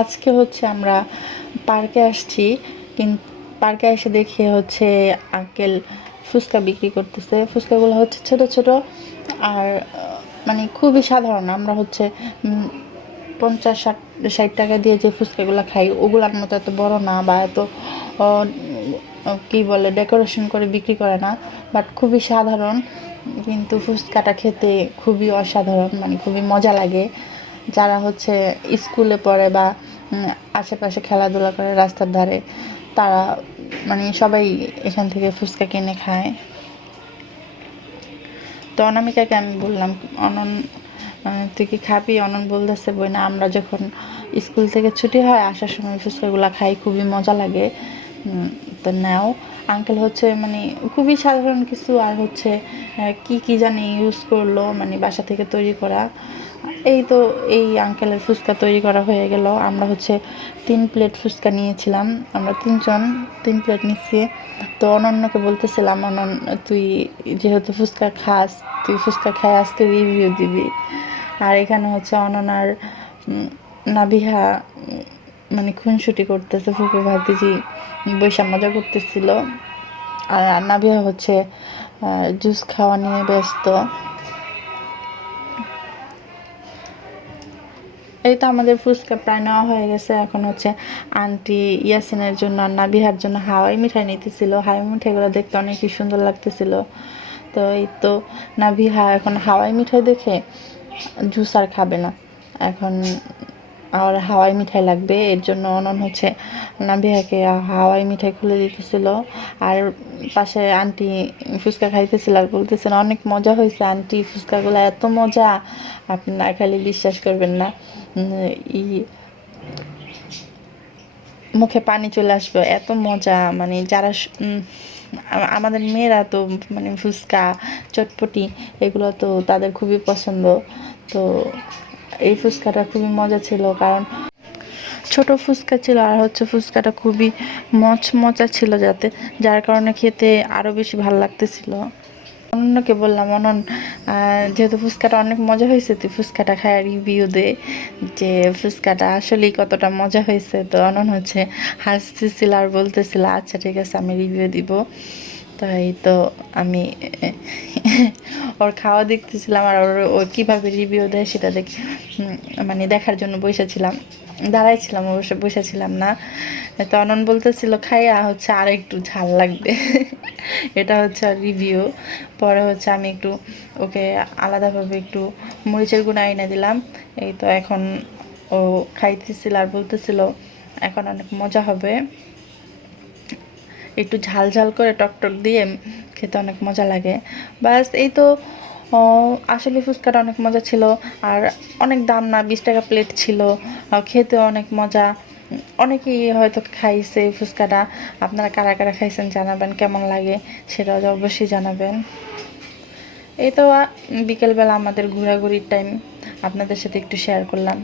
আজকে হচ্ছে আমরা পার্কে আসছি কিন্তু পার্কে এসে দেখি হচ্ছে আঙ্কেল ফুচকা বিক্রি করতেছে। ফুচকাগুলো হচ্ছে ছোট ছোট, আর মানে খুবই সাধারণ। আমরা হচ্ছে পঞ্চাশ ষাট ষাট টাকা দিয়ে যে ফুচকাগুলো খাই, ওগুলোর মতো এত বড় না বা এত কি বলে, ডেকোরেশন করে বিক্রি করে না, বাট খুবই সাধারণ। কিন্তু ফুচকাটা খেতে খুবই অসাধারণ মানে খুবই মজা লাগে। যারা হচ্ছে স্কুলে পড়ে বা আশেপাশে খেলাধুলা করে রাস্তার ধারে, তারা মানে সবাই এখান থেকে ফুচকা কিনে খায়। তো অনামিকাকে আমি বললাম, অনন তুই কি খাবি? অনন বলতেছে, বই না, আমরা যখন স্কুল থেকে ছুটি হয়, আসার সময় ফুচকাগুলো খাই, খুবই মজা লাগে। তো নাও। আঙ্কেল হচ্ছে মানে খুবই সাধারণ কিছু, আর হচ্ছে কি কি জানি ইউজ করল মানে বাসা থেকে তৈরি করা। এই তো এই আঙ্কেলের ফুচকা তৈরি করা হয়ে গেল। আমরা হচ্ছে তিন প্লেট ফুচকা নিয়েছিলাম। আমরা তিনজন তিন প্লেট নিচ্ছি তো অনন্যকে বলতেছিলাম, অনন, তুই যেহেতু ফুচকা খাস, তুই ফুচকা খাই আজকে রিভিউ দিবি। আর এখানে হচ্ছে অননার নাবিহা মানে খুনসুটি করতেছে ফুপু ভাতিজি বৈশা মজা করতেছিল আর নাবিহা হচ্ছে জুস খাওয়া নিয়ে ব্যস্ত। এই তো আমাদের ফুচকা প্রায় নেওয়া হয়ে গেছে। এখন হচ্ছে আন্টি ইয়াসিনের জন্য আর নাবিহার জন্য হাওয়াই মিঠাই নিতেছিল। হাওয়াই মিঠাইগুলো দেখতে অনেকই সুন্দর লাগতেছিল। তো এই তো নাবিহা এখন হাওয়াই মিঠাই দেখে জুস আর খাবে না। এখন আর হাওয়াই মিঠাই লাগবে। এর জন্য অনন হচ্ছে নাবিহাকে হাওয়াই মিঠাই খুলে দিতেছিল। আর পাশে আন্টি ফুচকা খাইতেছিল আর বলতেছিল, অনেক মজা হয়েছে আন্টি, ফুচকাগুলো এত মজা। আপনি না খালি বিশ্বাস করবেন না ই মুখে পানি চলে আসবে, এত মজা মানে যারা আমাদের মেয়েরা তো মানে ফুচকা, চটপটি এগুলো তো তাদের খুবই পছন্দ। তো এই ফুচকাটা খুবই মজা ছিল, কারণ ছোট ফুচকা ছিল আর হচ্ছে ফুচকাটা খুবই মচ মচমচা ছিল যাতে, যার কারণে খেতে আরও বেশি ভালো লাগতেছিল। অন্যকে বললাম, অনন যেহেতু ফুচকাটা অনেক মজা হয়েছে, তুই ফুচকাটা খায় রিভিউ দে যে ফুচকাটা আসলেই কতটা মজা হয়েছে। তো অনন হচ্ছে হাসতেছিল আর বলতেছিল আচ্ছা ঠিক আছে, আমি রিভিউ দিব। তাই তো আমি ওর খাওয়া দেখতেছিলাম আর ওর ও কীভাবে রিভিউ দেয় সেটা দেখ মানে দেখার জন্য বসেছিলাম। দাঁড়াইছিলাম অবশ্য, বসেছিলাম না। তো অনন বলতেছিল, খাইয়া হচ্ছে আর একটু ঝাল লাগবে। এটা হচ্ছে রিভিউ পরে হচ্ছে আমি একটু ওকে আলাদাভাবে একটু মরিচের গুঁড়া এনে দিলাম। এই তো এখন ও খাইতেছিল আর বলতেছিল, এখন অনেক মজা হবে। একটু ঝাল ঝাল করে টক টক দিয়ে খেতে অনেক মজা লাগে। বাস এই তো আসলে ফুচকাটা অনেক মজা ছিল। আর অনেক দাম না, বিশ টাকা প্লেট ছিল। খেতে অনেক মজা। অনেকেই হয়তো খাইছে এই ফুচকাটা। আপনারা কারা কারা খাইছেন জানাবেন, কেমন লাগে সেটা অবশ্যই জানাবেন। এই তো বিকেলবেলা আমাদের ঘোরাঘুরির টাইম আপনাদের সাথে একটু শেয়ার করলাম।